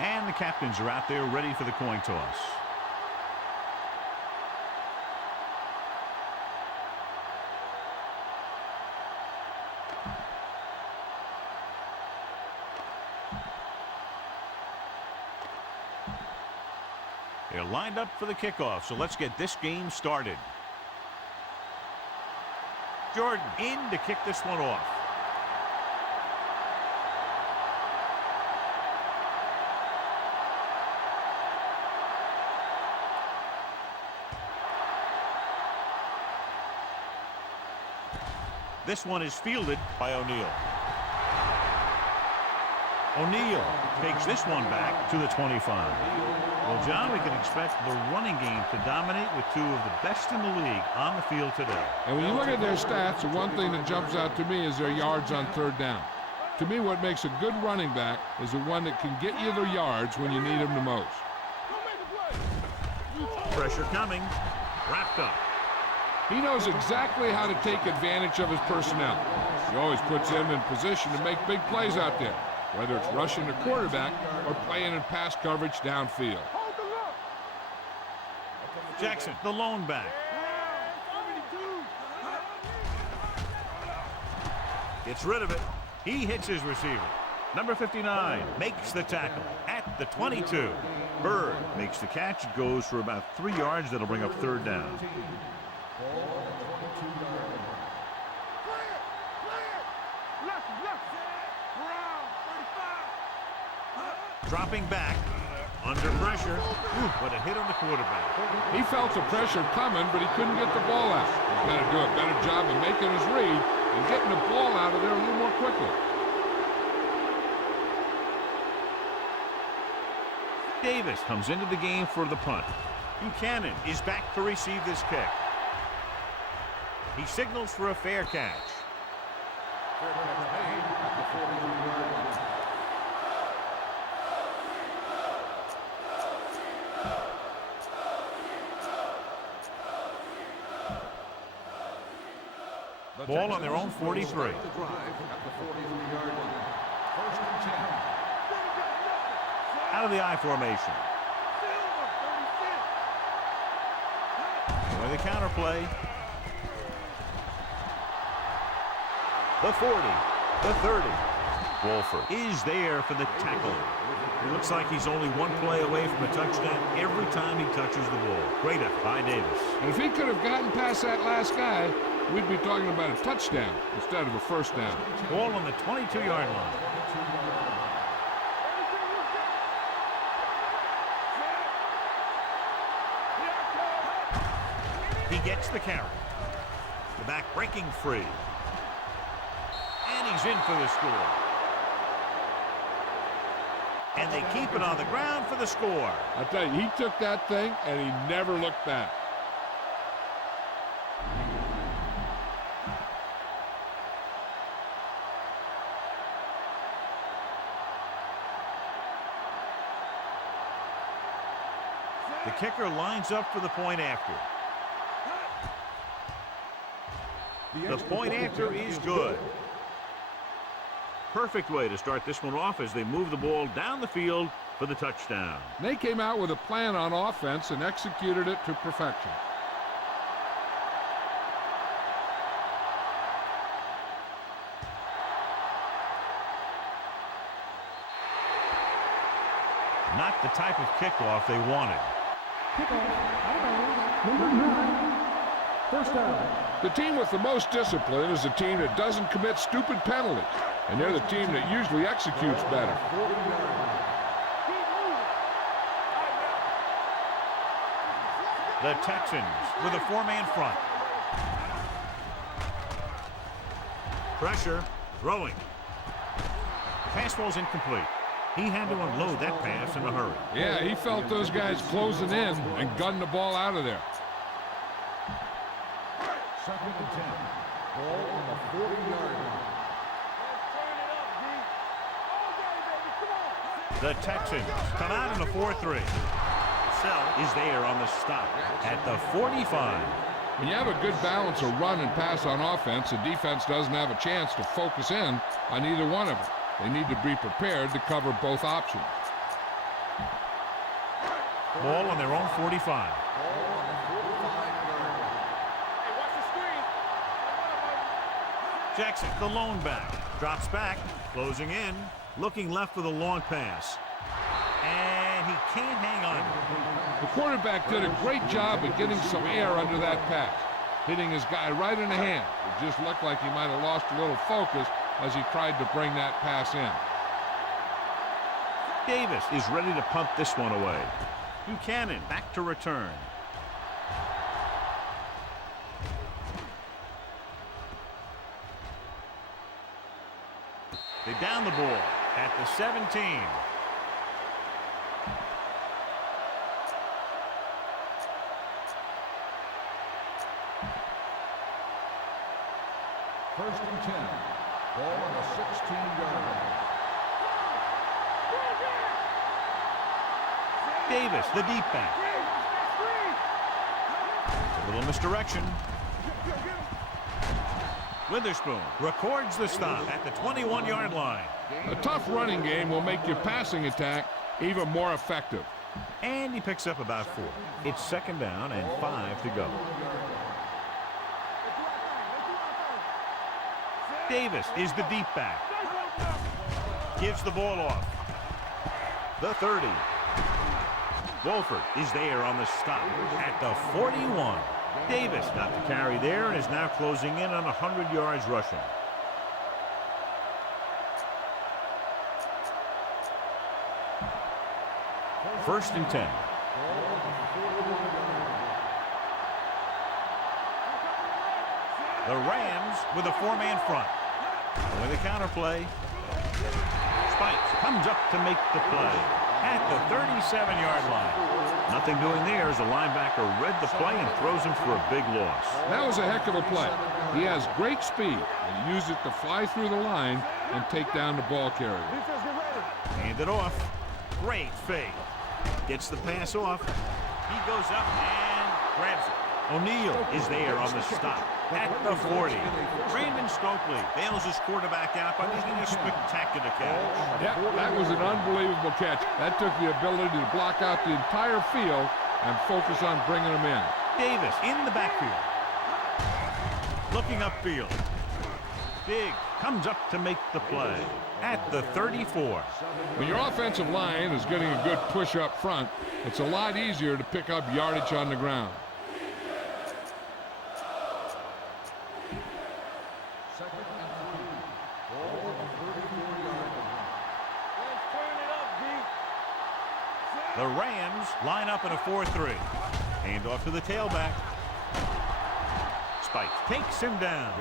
And the captains are out there ready for the coin toss. They're lined up for the kickoff, so let's get this game started. Jordan in to kick this one off. This one is fielded by O'Neal. O'Neal takes this one back to the 25. Well, John, we can expect the running game to dominate with two of the best in the league on the field today. And when you look at their stats, the one thing that jumps out to me is their yards on third down. To me, what makes a good running back is the one that can get you the yards when you need them the most. Pressure coming. Wrapped up. He knows exactly how to take advantage of his personnel. He always puts them in position to make big plays out there, whether it's rushing the quarterback or playing in pass coverage downfield. Jackson, the lone back. Gets rid of it. He hits his receiver. Number 59 makes the tackle at the 22. Bird makes the catch. It goes for about 3 yards. That'll bring up third down. Dropping back, under pressure. Ooh, what a hit on the quarterback. He felt the pressure coming, but he couldn't get the ball out. He's got to do a better job of making his read and getting the ball out of there a little more quickly. Davis comes into the game for the punt. Buchanan is back to receive this kick. He signals for a fair catch. Ball on their own 43. Out of the I formation. With the counter play. The 40, the 30. Wolford is there for the tackle. It looks like he's only one play away from a touchdown every time he touches the ball. Great effort by Davis. And if he could have gotten past that last guy, we'd be talking about a touchdown instead of a first down. Ball on the 22-yard line. He gets the carry. The back breaking free. And he's in for the score. And they keep it on the ground for the score. I tell you, he took that thing and he never looked back. The kicker lines up for the point after. The point after is good. Perfect way to start this one off as they move the ball down the field for the touchdown. They came out with a plan on offense and executed it to perfection. Not the type of kickoff they wanted. Number 9. First down. The team with the most discipline is the team that doesn't commit stupid penalties, and they're the team that usually executes better. The Texans with a 4-man front. Pressure, throwing. Pass ball's incomplete. He had to unload that pass in a hurry. Yeah, he felt those guys closing in and gunned the ball out of there. 2nd and 10. Ball on the 40-yard line. The Texans come out in a 4-3. Sell is there on the stop at the 45. When you have a good balance of run and pass on offense, the defense doesn't have a chance to focus in on either one of them. They need to be prepared to cover both options. Ball on their own 45. Jackson, the lone back, drops back, closing in, looking left with a long pass. And he can't hang on. The quarterback did a great job of getting some air under that pass, hitting his guy right in the hand. It just looked like he might have lost a little focus as he tried to bring that pass in. Davis is ready to punt this one away. Buchanan back to return. They down the ball at the 17. First and 10. Ball on the 16-yard line. Davis, the deep back. A little misdirection. Witherspoon records the stop at the 21-yard line. A tough running game will make your passing attack even more effective. And he picks up about 4. It's second down and 5 to go. Davis is the deep back. Gives the ball off. The 30. Wolford is there on the stop at the 41. Davis got the carry there and is now closing in on 100 yards rushing. First and 10. The Rams with a 4-man front. With a counter play. Spikes comes up to make the play at the 37-yard line. Nothing doing there as the linebacker read the play and throws him for a big loss. That was a heck of a play. He has great speed and used it to fly through the line and take down the ball carrier. Hand it off. Great fake. Gets the pass off. He goes up and grabs it. O'Neal is there on the stop at the 40. Brandon Stokely bails his quarterback out by making a spectacular catch. Yep, that was an unbelievable catch. That took the ability to block out the entire field and focus on bringing them in. Davis in the backfield. Looking upfield. Big comes up to make the play at the 34. When your offensive line is getting a good push up front, it's a lot easier to pick up yardage on the ground. The Rams line up in a 4-3. Hand off to the tailback. Spike takes him down.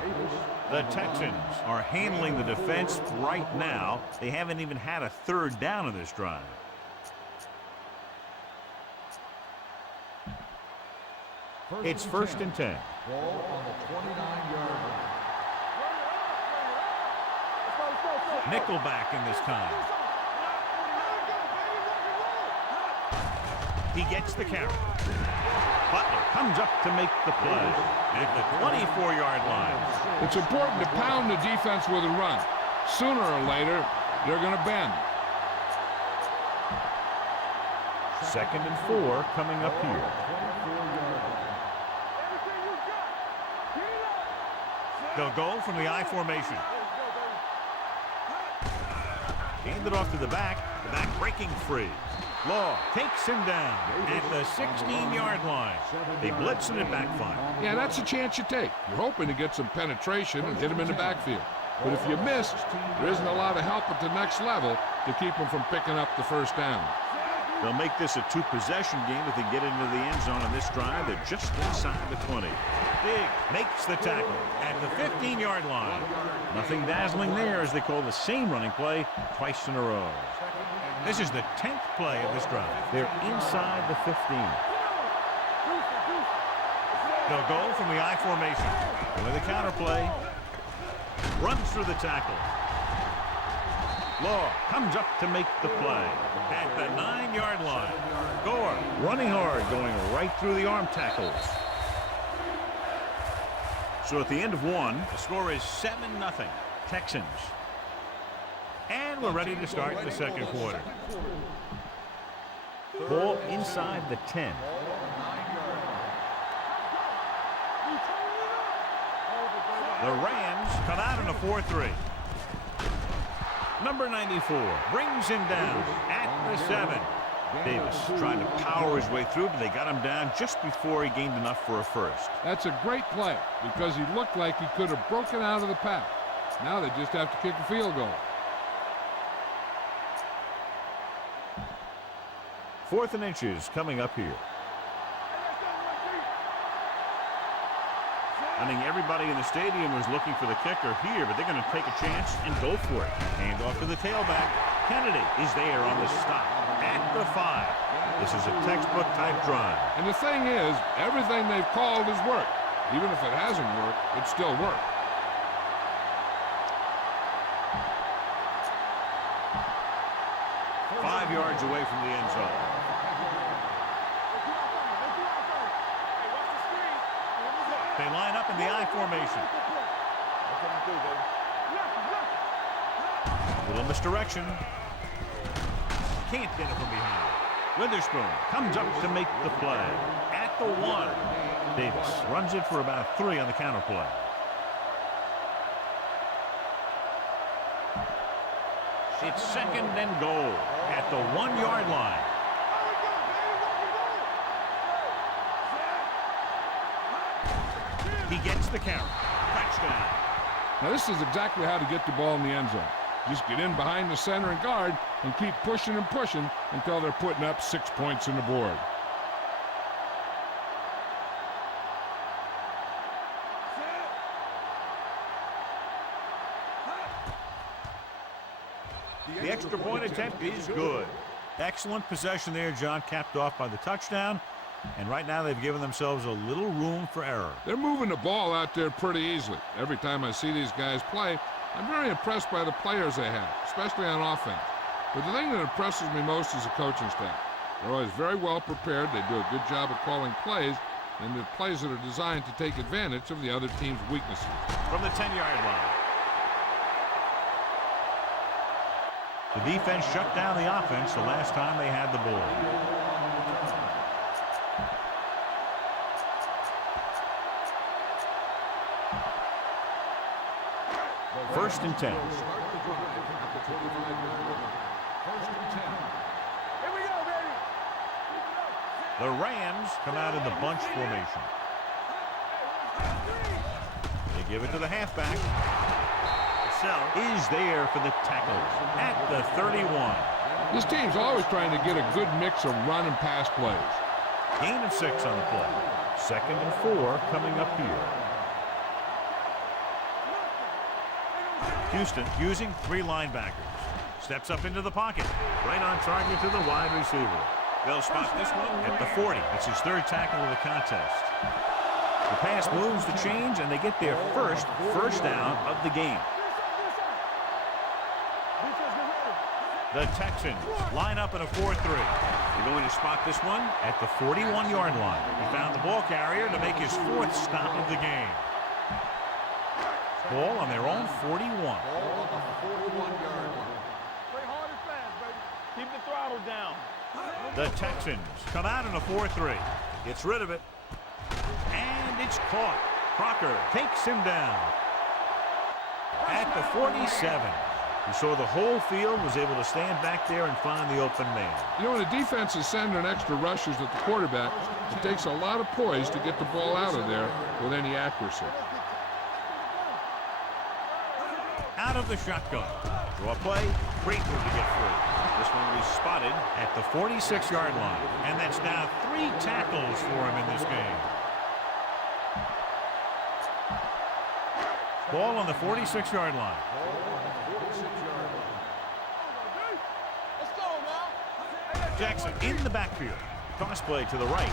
The Texans are handling the defense right now. They haven't even had a third down in this drive. It's first and 10. Ball on the 29-yard line. Nickelback in this time. He gets the carry. Butler comes up to make the play at the 24-yard line. It's important to pound the defense with a run. Sooner or later, they're going to bend. Second and 4 coming up here. They'll go from the I formation. Hand it off to the back breaking free. Law takes him down at the 16-yard line. They blitz and it backfire. Yeah, that's a chance you take. You're hoping to get some penetration and hit him in the backfield. But if you miss, there isn't a lot of help at the next level to keep them from picking up the first down. They'll make this a 2-possession game if they get into the end zone on this drive. They're just inside the 20. Big makes the tackle at the 15-yard line. Nothing dazzling there as they call the same running play twice in a row. This is the 10th play of this drive. They're inside the 15. They'll go from the I formation with a counter play. Runs through the tackle. Law comes up to make the play at the 9-yard line. Gore running hard, going right through the arm tackles. So at the end of one, the score is 7-0 Texans. And we're ready to start the second quarter. Ball inside the 10. The Rams come out in a 4-3. Number 94 brings him down at the 7. Davis trying to power his way through, but they got him down just before he gained enough for a first. That's a great play because he looked like he could have broken out of the pack. Now they just have to kick a field goal. 4th and inches coming up here. I think everybody in the stadium was looking for the kicker here, but they're going to take a chance and go for it. Hand off to the tailback. Kennedy is there on the stop at the 5. This is a textbook type drive. And the thing is, everything they've called has worked. Even if it hasn't worked, it still worked. Five yards away from the end zone. They line up in the I formation. Little misdirection. Can't get it from behind. Witherspoon comes up to make the play. At the 1. Davis runs it for about 3 on the counter play. It's 2nd and goal at the 1-yard line. He gets the count. Touchdown. Now this is exactly how to get the ball in the end zone. Just get in behind the center and guard and keep pushing and pushing until they're putting up 6 points on the board. The extra point attempt is good. Excellent possession there, John, capped off by the touchdown. And right now they've given themselves a little room for error. They're moving the ball out there pretty easily. Every time I see these guys play, I'm very impressed by the players they have, especially on offense. But the thing that impresses me most is the coaching staff. They're always very well prepared. They do a good job of calling plays, and the plays that are designed to take advantage of the other team's weaknesses. From the 10-yard line. The defense shut down the offense the last time they had the ball. First and 10. Here we go, baby. The Rams come out in the bunch formation. They give it to the halfback. Is there for the tackle at the 31. This team's always trying to get a good mix of run and pass plays. Gain of 6 on the play. 2nd and 4 coming up here. Houston using 3 linebackers. Steps up into the pocket. Right on target to the wide receiver. They'll spot this one at the 40. It's his 3rd tackle of the contest. The pass moves the chains, and they get their first down of the game. The Texans line up in a 4-3. They're going to spot this one at the 41-yard line. He found the ball carrier to make his 4th stop of the game. Ball on their own 41. Ball on the 41-yard line. Play hard and fast, baby. Keep the throttle down. The Texans come out in a 4-3. Gets rid of it. And it's caught. Crocker takes him down at the 47. You saw the whole field was able to stand back there and find the open man. You know, when the defense is sending extra rushers at the quarterback, it takes a lot of poise to get the ball out of there with any accuracy. Out of the shotgun. Draw play. Great move to get free. This one was spotted at the 46-yard line. And that's now 3 tackles for him in this game. Ball on the 46-yard line. Jackson in the backfield. Toss play to the right.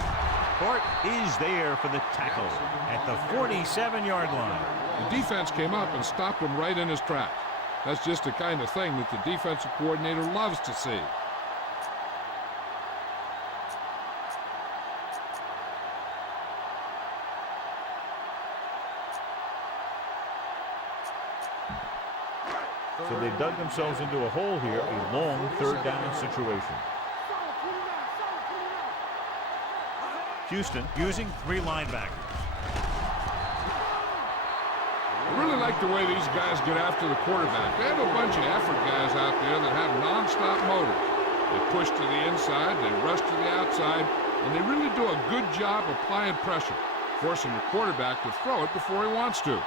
Hart is there for the tackle at the 47-yard line. The defense came up and stopped him right in his tracks. That's just the kind of thing that the defensive coordinator loves to see. So they dug themselves into a hole here, a long 3rd down situation. Houston using 3 linebackers. I really like the way these guys get after the quarterback. They have a bunch of effort guys out there that have non-stop motors. They push to the inside, they rush to the outside, and they really do a good job applying pressure, forcing the quarterback to throw it before he wants to.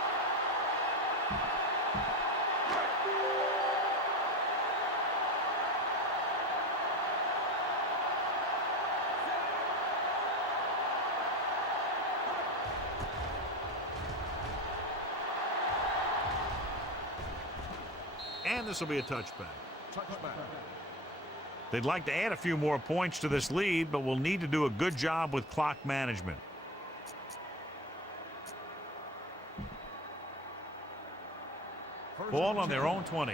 And this will be a touchback. They'd like to add a few more points to this lead, but will need to do a good job with clock management. Ball on their own 20.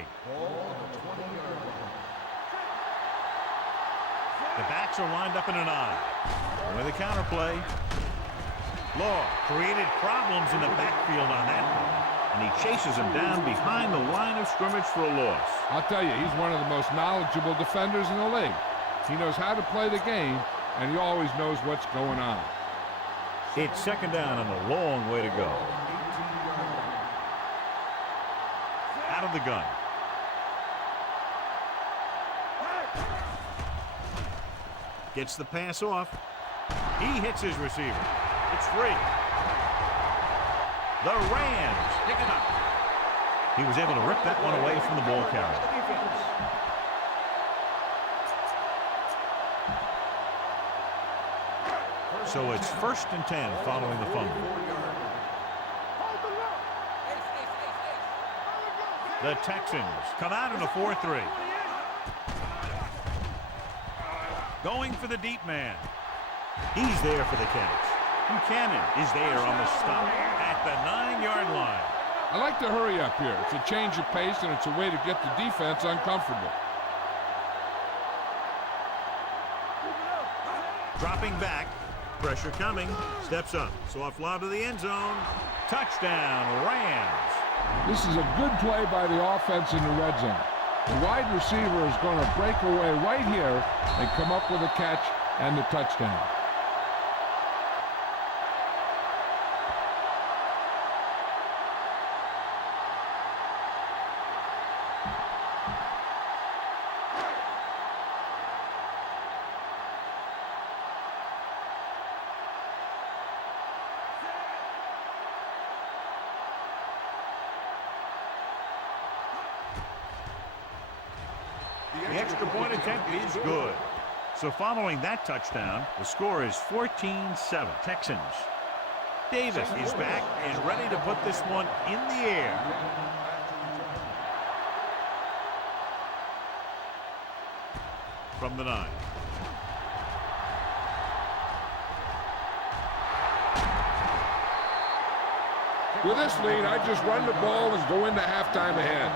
The backs are lined up in an I. With a counterplay. Law created problems in the backfield on that one. And he chases him down behind the line of scrimmage for a loss. I'll tell you, he's one of the most knowledgeable defenders in the league. He knows how to play the game, and he always knows what's going on. It's second down and a long way to go. Out of the gun. Gets the pass off. He hits his receiver. It's free. The Rams pick it up. He was able to rip that one away from the ball carrier. So it's 1st and 10 following the fumble. The Texans come out in a 4-3. Going for the deep man. He's there for the catch. Buchanan is there on the stop at the 9-yard line. I like to hurry up here. It's a change of pace, and it's a way to get the defense uncomfortable. Dropping back. Pressure coming. Steps up. Soft lob to the end zone. Touchdown, Rams. This is a good play by the offense in the red zone. The wide receiver is going to break away right here and come up with a catch and the touchdown. The extra point attempt is good. So following that touchdown, the score is 14-7. Texans. Davis is back and ready to put this one in the air. From the 9. With this lead, I just run the ball and go into halftime ahead.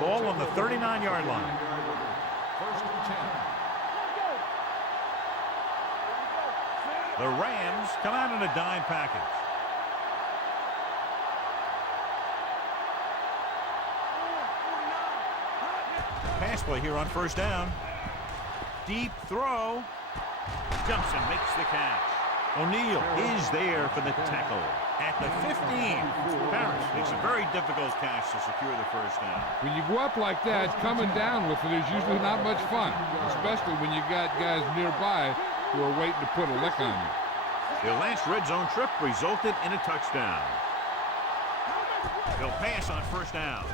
Ball on the 39-yard line. 1st and 10. The Rams come out in a dime package. Pass play here on 1st down. Deep throw. Jumps and makes the catch. O'Neal is there for the tackle at the 15. Parrish makes a very difficult catch to secure the 1st down. When you go up like that, coming down with it is usually not much fun, especially when you got guys nearby who are waiting to put a lick on you. Their last red zone trip resulted in a touchdown. He'll pass on 1st down.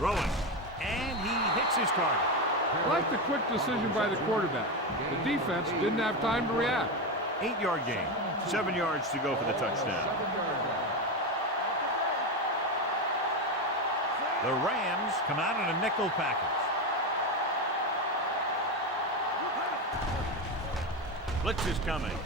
Throwing. And he hits his target. I like the quick decision by the quarterback. The defense didn't have time to react. 8-yard gain. 7 yards to go for the touchdown. The Rams come out in a nickel package. Blitz is coming.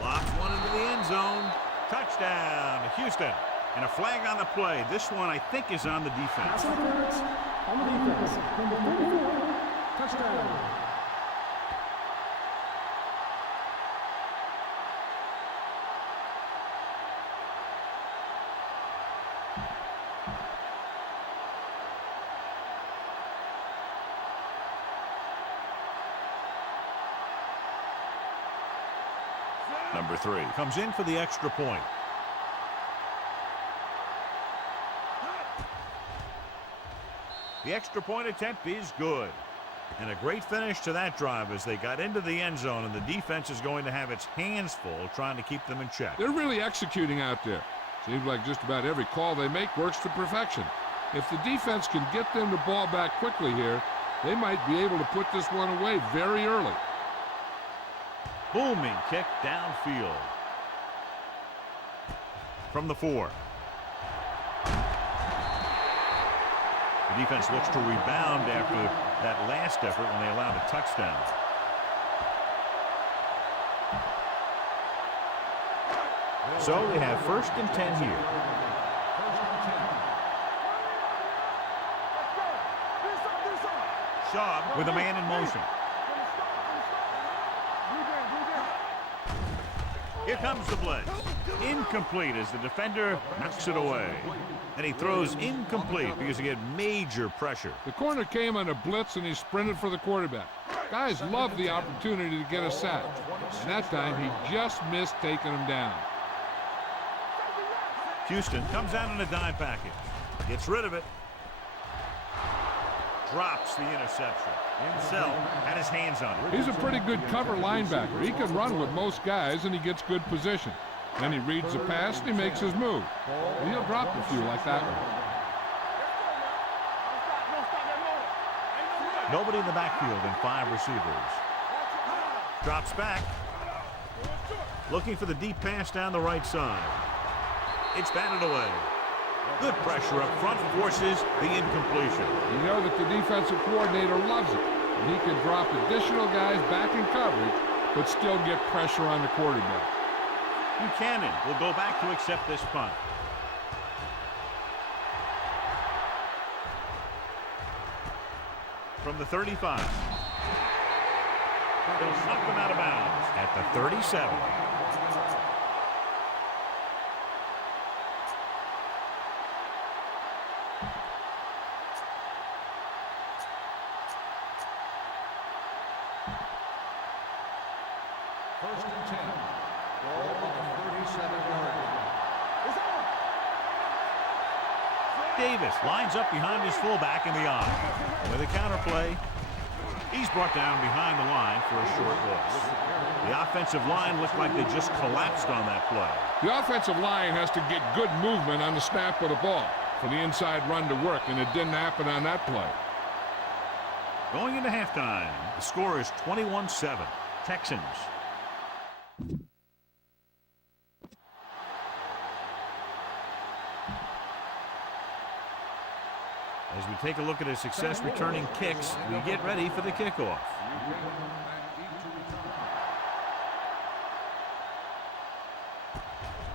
Lobs one into the end zone. Touchdown, Houston. And a flag on the play. This one, I think, is on the defense. On the defense, number 34, touchdown. number 3. Comes in for the extra point. The extra point attempt is good. And a great finish to that drive as they got into the end zone, and the defense is going to have its hands full trying to keep them in check. They're really executing out there. Seems like just about every call they make works to perfection. If the defense can get them the ball back quickly here, they might be able to put this one away very early. Booming kick downfield. From the 4. The defense looks to rebound after that last effort when they allowed a touchdown. So they have 1st and 10 here. Schaub with a man in motion. Here comes the blitz. Incomplete as the defender knocks it away. And he throws incomplete because he had major pressure. The corner came on a blitz and he sprinted for the quarterback. Guys love the opportunity to get a sack. And that time he just missed taking him down. Houston comes out in a dime package. Gets rid of it. Drops the interception. Himself had his hands on it. He's a pretty good cover linebacker. He can run with most guys and he gets good position. Then he reads the pass and he makes his move. And he'll drop a few like that one. Nobody in the backfield and 5 receivers. Drops back. Looking for the deep pass down the right side. It's batted away. Good pressure up front forces the incompletion. You know that the defensive coordinator loves it. And he can drop additional guys back in coverage, but still get pressure on the quarterback. Buchanan will go back to accept this punt. From the 35. They'll knock them out of bounds at the 37. Davis lines up behind his fullback in the eye. And with a counter play, he's brought down behind the line for a short loss. The offensive line looked like they just collapsed on that play. The offensive line has to get good movement on the snap of the ball for the inside run to work, and it didn't happen on that play. Going into halftime, the score is 21-7. Texans. As we take a look at his success returning kicks, we get ready for the kickoff.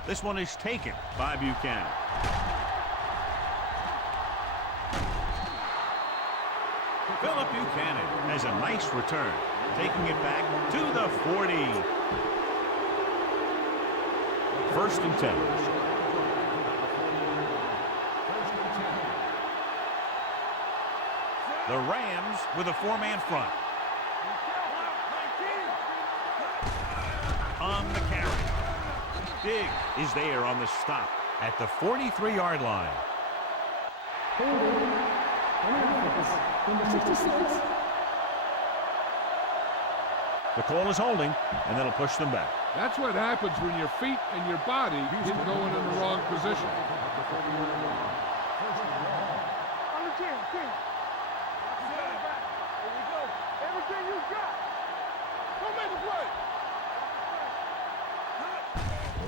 This one is taken by Buchanan. Philip Buchanan has a nice return, taking it back to the 40. 1st and 10. The Rams with a 4-man front. On the carry. Big is there on the stop at the 43-yard line. Number 66. The call is holding, and that'll push them back. That's what happens when your feet and your body is going in the wrong position.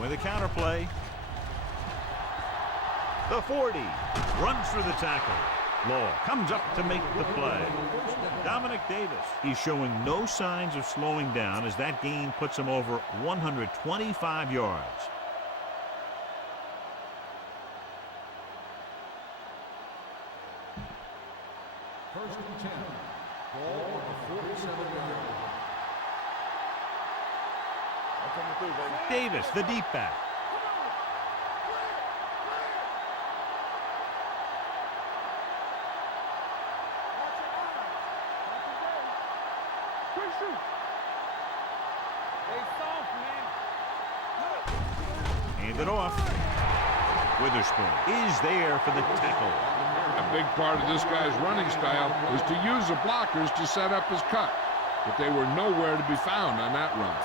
With a counter play, the 40 runs through the tackle. Law comes up to make the play. Dominic Davis, he's showing no signs of slowing down as that gain puts him over 125 yards. First and 10. Ball on the 47-yard line. Davis, the deep back. Hand it off. Witherspoon is there for the tackle. A big part of this guy's running style is to use the blockers to set up his cut, but they were nowhere to be found on that run.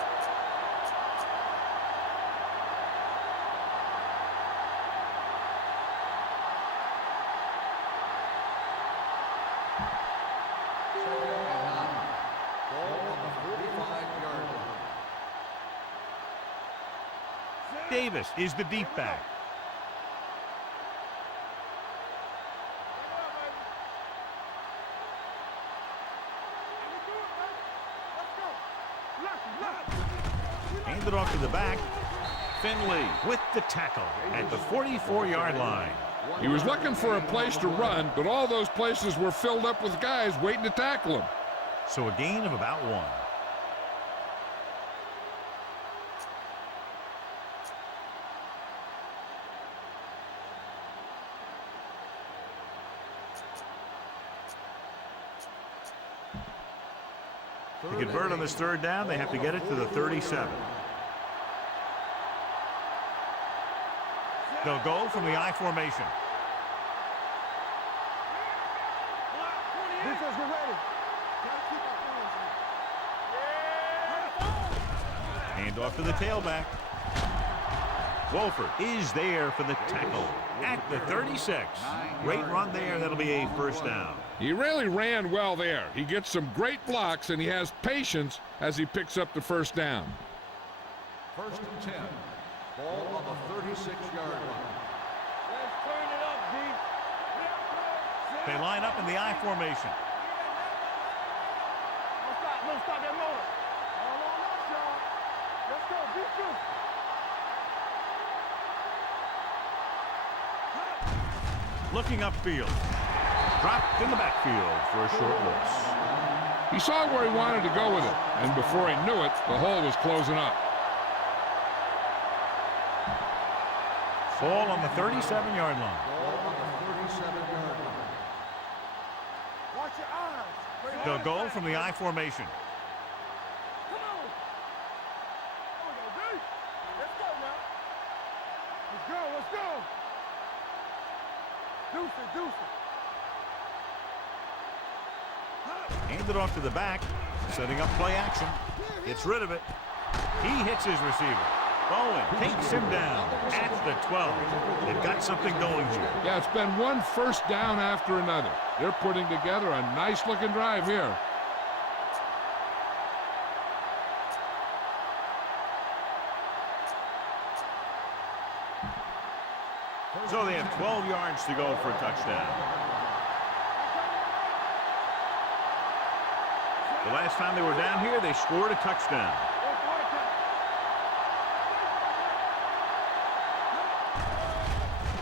Davis is the deep back. Hand it off to the back. Finley with the tackle at the 44-yard line. He was looking for a place to run, but all those places were filled up with guys waiting to tackle him. So a gain of about 1. To convert on this third down, they have to get it to the 37. They'll go from the I formation. Defense, get ready. Hand off to the tailback. Wolford is there for the tackle at the 36. Great run there. That'll be a first down. He really ran well there. He gets some great blocks, and he has patience as he picks up the first down. 1st and 10. Ball on the 36-yard line. Let's turn it up, D. They line up in the I formation. Don't stop that motor. All on us, y'all. Let's go, beat you. Looking upfield. Dropped in the backfield for a short loss. He saw where he wanted to go with it, and before he knew it, the hole was closing up. Ball on the 37-yard line. Ball on the 37-yard line. Watch your eyes. They'll go from the I formation. Come on. There we go, D. Let's go now. Let's go, let's go. Deuce it, deuce it. Hand it off to the back. Setting up play action. Gets rid of it. He hits his receiver. Bowen takes him down at the 12. They've got something going here. Yeah, it's been one first down after another. They're putting together a nice-looking drive here. So they have 12 yards to go for a touchdown. The last time they were down here, they scored a touchdown.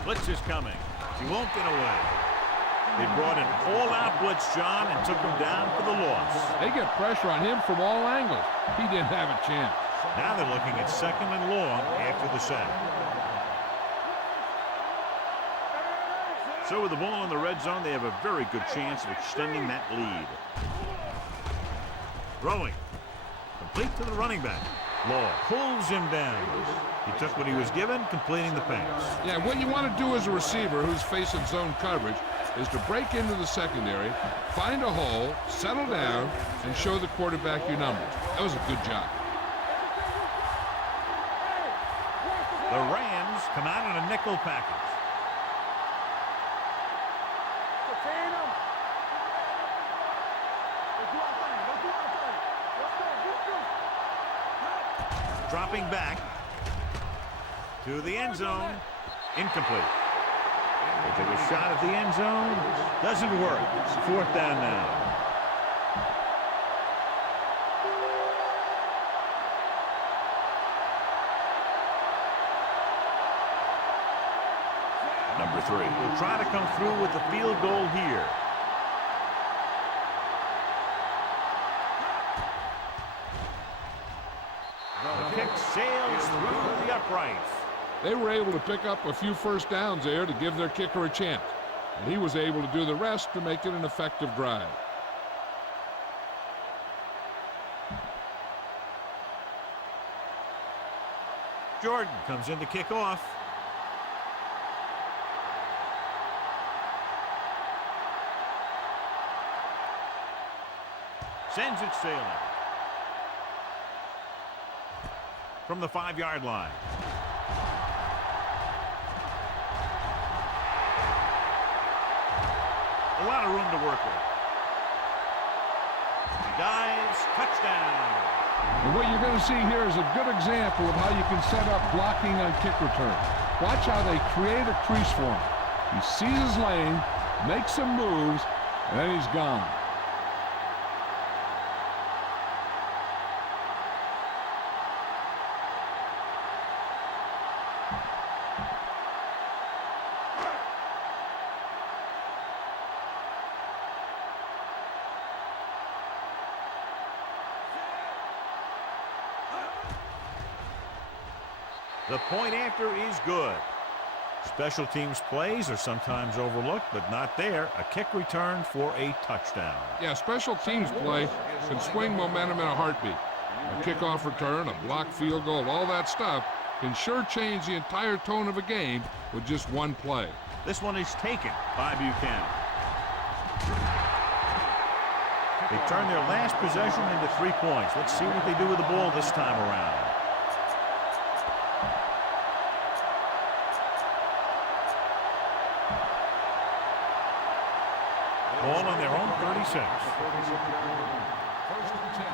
Blitz is coming. He won't get away. They brought an all-out blitz, John, and took him down for the loss. They get pressure on him from all angles. He didn't have a chance. Now they're looking at 2nd and long after the sack. So with the ball in the red zone, they have a very good chance of extending that lead. Throwing. Complete to the running back. Law pulls him down. He took what he was given, completing the pass. Yeah, what you want to do as a receiver who's facing zone coverage is to break into the secondary, find a hole, settle down, and show the quarterback your numbers. That was a good job. The Rams come out in a nickel package. Dropping back to the end zone. Incomplete. They take a shot at the end zone. Doesn't work. 4th down now. Number 3 will try to come through with the field goal here. The kick sails through the uprights. They were able to pick up a few first downs there to give their kicker a chance. And he was able to do the rest to make it an effective drive. Jordan comes in to kick off. Sends it sailing. From the 5-yard line. A lot of room to work with. Dives, touchdown. And what you're going to see here is a good example of how you can set up blocking on kick return. Watch how they create a crease for him. He sees his lane, makes some moves, and then he's gone. The point after is good. Special teams plays are sometimes overlooked, but not there. A kick return for a touchdown. Yeah, special teams play can swing momentum in a heartbeat. A kickoff return, a blocked field goal, all that stuff can sure change the entire tone of a game with just one play. This one is taken by Buchanan. They turn their last possession into 3 points. Let's see what they do with the ball this time around. Ball on their own 36. First and 10.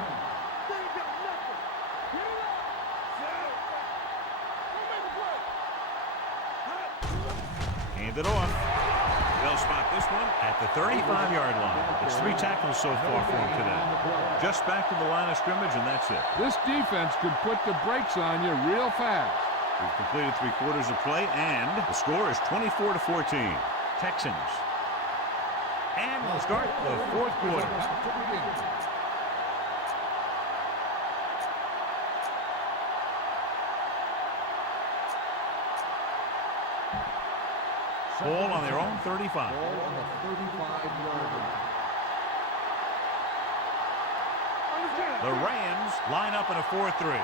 Hand it off. They'll spot this one at the 35-yard line. It's 3 tackles so far for him today. Just back to the line of scrimmage, and that's it. This defense could put the brakes on you real fast. We've completed 3 quarters of play, and the score is 24-14. Texans. And we'll start the 4th quarter. Ball on their own 35. Ball on the 35-yard line. The Rams line up in a 4-3.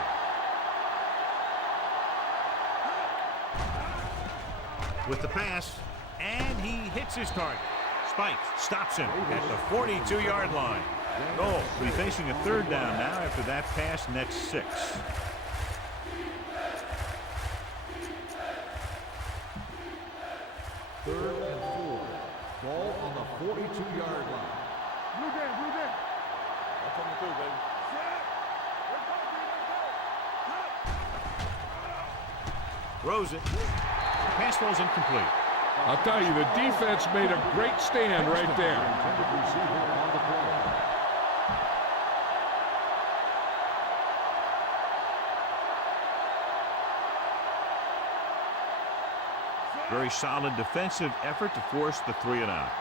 With the pass, and he hits his target. Spikes stops him at the 42-yard line. Goal. We'll be facing a 3rd down now after that pass nets 6. Third and 4. Ball on the 42-yard line. Blue game, blue game. That's coming through, baby. Throws it. Pass falls incomplete. I'll tell you, the defense made a great stand right there. Intended receiver on the play. Very solid defensive effort to force the 3 and out.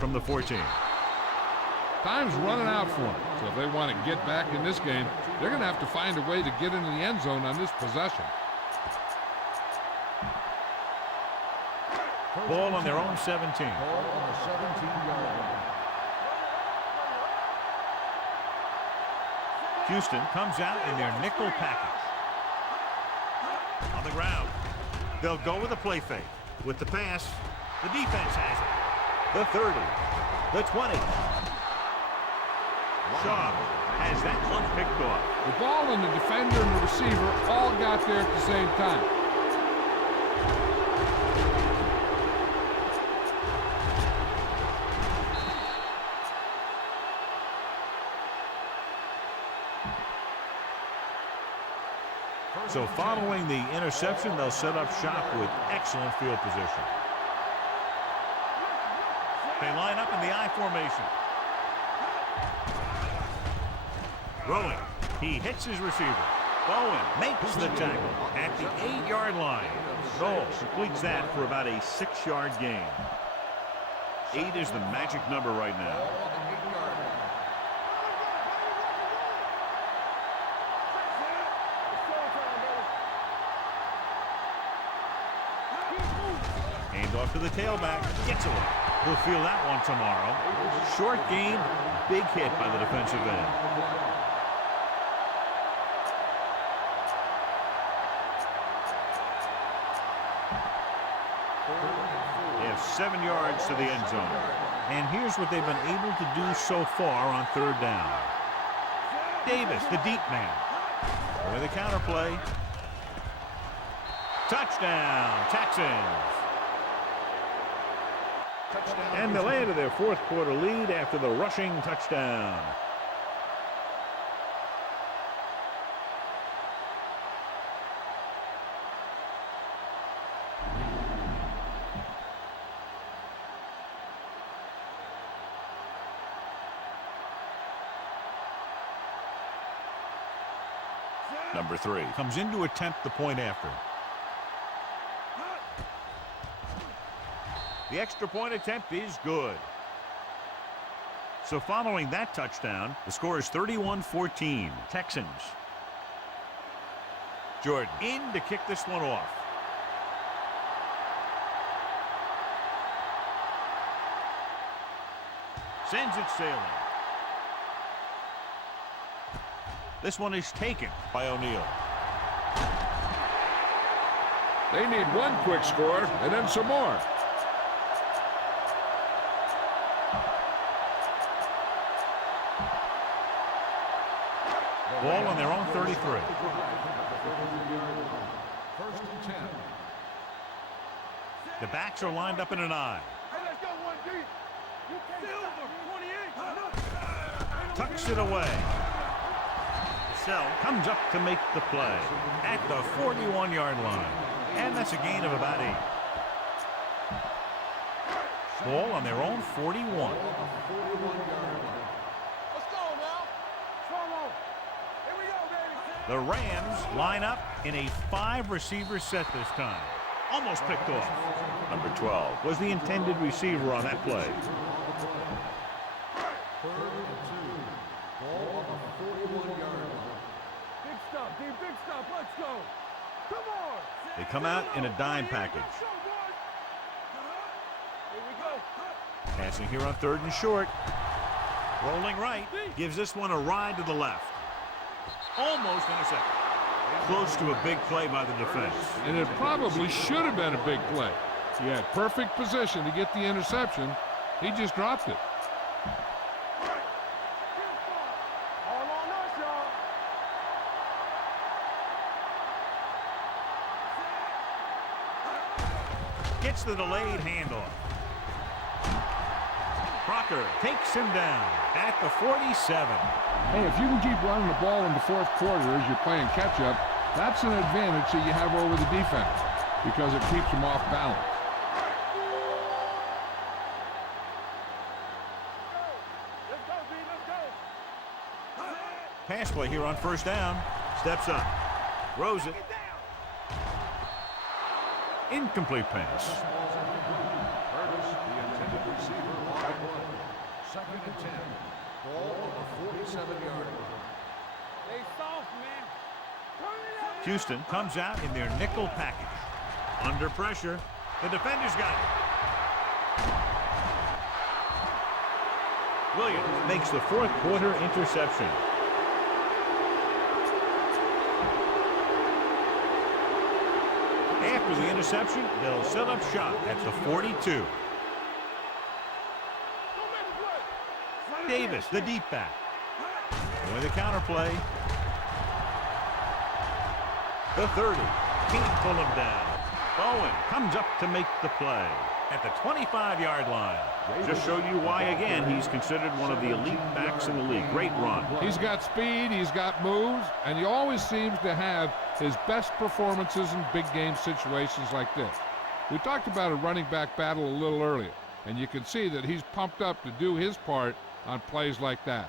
From the 14. Time's running out for them. So if they want to get back in this game, they're going to have to find a way to get into the end zone on this possession. Ball on their own 17. Ball on the 17-yard line. Houston comes out in their nickel package. On the ground. They'll go with a play fake. With the pass, the defense has it. The 30, the 20. Shaw has that one picked off. The ball and the defender and the receiver all got there at the same time. So following the interception, they'll set up shop with excellent field position. They line up in the I formation. Throwing. He hits his receiver. Bowen makes the tackle at the 8-yard line. Noel completes that for about a 6-yard gain. 8 is the magic number right now. Ball on the 8-yard line. Handoff to the tailback. Gets away. He'll feel that one tomorrow. Short game. Big hit by the defensive end. They have 7 yards to the end zone. And here's what they've been able to do so far on third down. Davis, the deep man. With a counterplay. Touchdown, Texans. And they'll add to their fourth quarter lead after the rushing touchdown. Number 3 comes in to attempt the point after. The extra point attempt is good. So following that touchdown, the score is 31-14. Texans. Jordan in to kick this one off. Sends it sailing. This one is taken by O'Neal. They need one quick score and then some more. Ball on their own 33. First and 10. The backs are lined up in an eye. Hey, let's go one deep. You can't Silver, 28. Tucks it away. Sell comes up to make the play at the 41-yard line. And that's a gain of about 8. Ball on their own 41. Let's go now. Slow-mo. Here we go, baby. The Rams line up in a 5-receiver set this time. Almost picked off. Number 12 was the intended receiver on that play. Third and 2. Ball on the 41-yard line. Big stop, D. Big stop. Let's go. Come on. They come out in a dime package. Here we go. Passing here on 3rd and short. Rolling right. Gives this one a ride to the left. Almost intercepted. Close to a big play by the defense. And it probably should have been a big play. He had perfect position to get the interception. He just dropped it. All on us, y'all. Gets the delayed handoff. Crocker takes him down at the 47. Hey, if you can keep running the ball in the fourth quarter as you're playing catch-up, that's an advantage that you have over the defense because it keeps them off balance. Let's go, B. Let's go. Pass play here on 1st down. Steps up. Throws it. Incomplete pass. Curtis, the intended receiver, on the play. 2nd and 10. Ball on the 47-yard line. They soft, man. Turn it up. Houston comes out in their nickel package. Under pressure. The defender's got it. Williams makes the fourth quarter interception. After the interception, they'll set up shop at the 42. Davis, the deep back. With a counterplay. The 30. Can't pull him down. Bowen comes up to make the play at the 25-yard line. Just showed you why, again, he's considered one of the elite backs in the league. Great run. He's got speed, he's got moves, and he always seems to have his best performances in big game situations like this. We talked about a running back battle a little earlier, and you can see that he's pumped up to do his part on plays like that.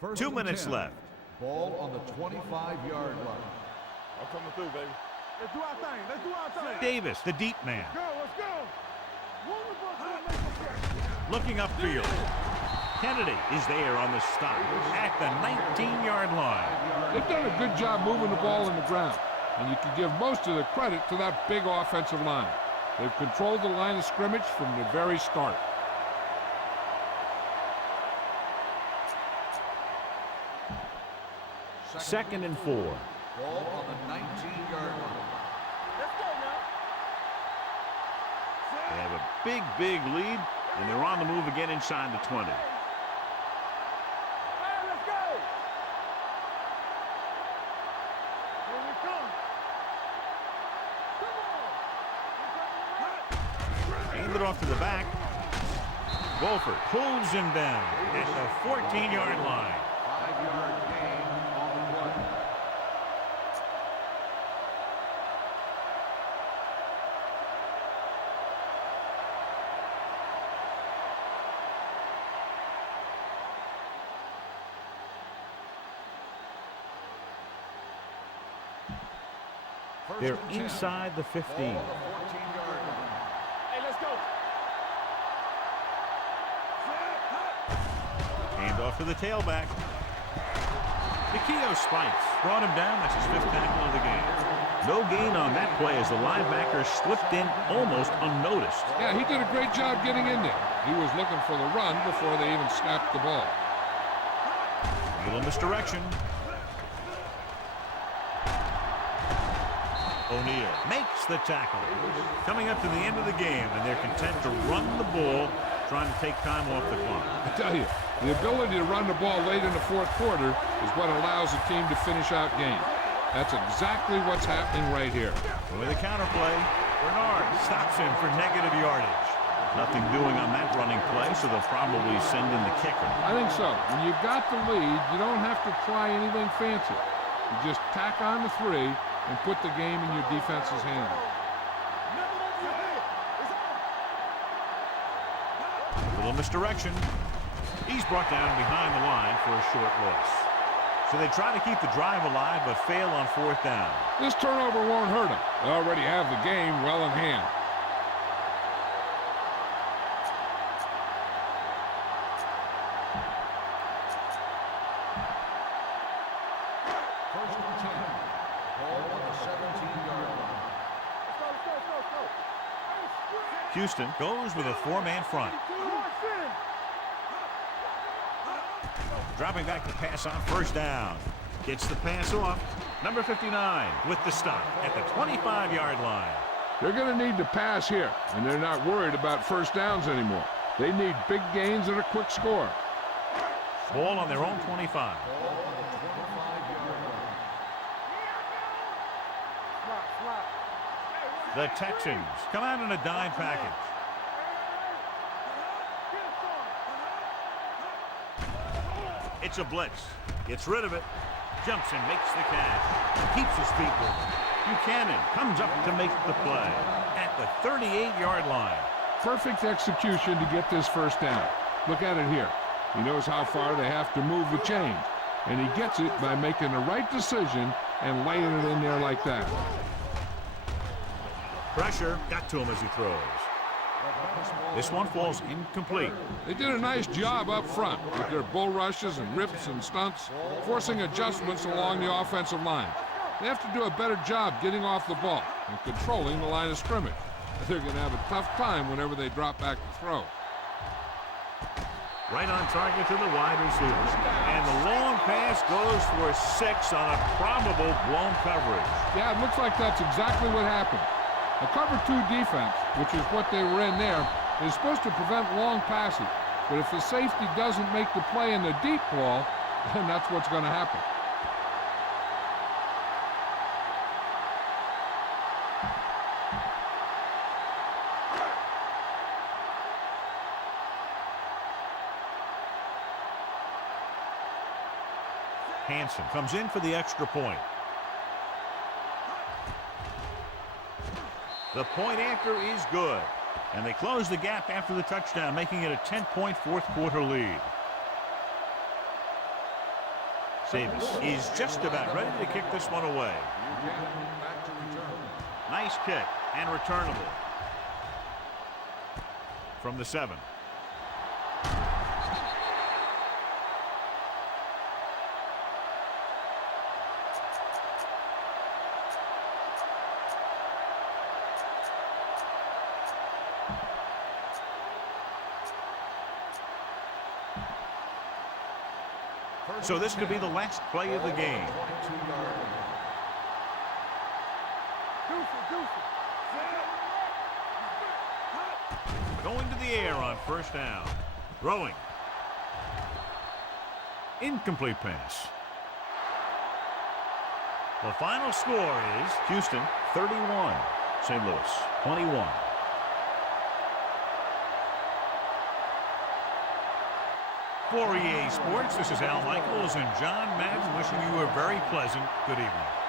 First 2 and minutes 10. left. Ball on the 25-yard line. I'm coming through, baby. Let's do our thing. Let's do our thing. Davis, the deep man. Go, let's go. One of us will make a play. Looking upfield. Kennedy is there on the stop at the 19-yard line. They've done a good job moving the ball in the ground, and you can give most of the credit to that big offensive line. They've controlled the line of scrimmage from the very start. Second and 4. Ball on the 19-yard line. Let's go now. They have a big lead, and they're on the move again inside the 20. Hey, let's go. Here we come. Come on. Hand it off to the back. Wolford pulls him down at the 14-yard line. 5-yard gain on the play. First They're and 10. inside the 15. Ball on the 14-yard line. Hey, let's go. Hand off to the tailback. Nikio spikes. Brought him down. That's his 5th tackle of the game. No gain on that play as the linebacker slipped in almost unnoticed. Yeah, he did a great job getting in there. He was looking for the run before they even snapped the ball. A little misdirection. O'Neal makes the tackle. Coming up to the end of the game, and they're content to run the ball, trying to take time off the clock. I tell you, the ability to run the ball late in the 4th quarter is what allows a team to finish out games. That's exactly what's happening right here. With a counterplay, Bernard stops him for negative yardage. Nothing doing on that running play, so they'll probably send in the kicker. I think so. When you've got the lead, you don't have to try anything fancy. You just tack on the 3 and put the game in your defense's hands. A little misdirection. He's brought down behind the line for a short loss. So they try to keep the drive alive, but fail on 4th down. This turnover won't hurt them. They already have the game well in hand. First and 10. Ball on the 17-yard line. Let's go. Houston goes with a 4-man front. Dropping back to pass on 1st down. Gets the pass off. Number 59 with the stop at the 25-yard line. They're going to need to pass here, and they're not worried about 1st downs anymore. They need big gains and a quick score. Ball on their own 25. Ball on the 25-yard line. The Texans come out in a dime package. It's a blitz. Gets rid of it. Jumps and makes the catch. Keeps his feet moving. Buchanan comes up to make the play at the 38-yard line. Perfect execution to get this 1st down. Look at it here. He knows how far they have to move the chains, and he gets it by making the right decision and laying it in there like that. Pressure got to him as he throws. This one falls incomplete. They did a nice job up front with their bull rushes and rips and stunts, forcing adjustments along the offensive line. They have to do a better job getting off the ball and controlling the line of scrimmage. They're going to have a tough time whenever they drop back to throw. Right on target to the wide receiver. And the long pass goes for 6 on a probable blown coverage. Yeah, it looks like that's exactly what happened. A cover 2 defense, which is what they were in there, is supposed to prevent long passes. But if the safety doesn't make the play in the deep ball, then that's what's going to happen. Hansen comes in for the extra point. The point after is good. And they close the gap after the touchdown, making it a 10-point 4th quarter lead. Davis is just about ready to kick this one away. Back to return. Nice kick and returnable. From the 7. So this could be the last play of the game. Going to the air on first down. Throwing. Incomplete pass. The final score is Houston 31, St. Louis 21. For EA Sports, this is Al Michaels and John Madden wishing you a very pleasant good evening.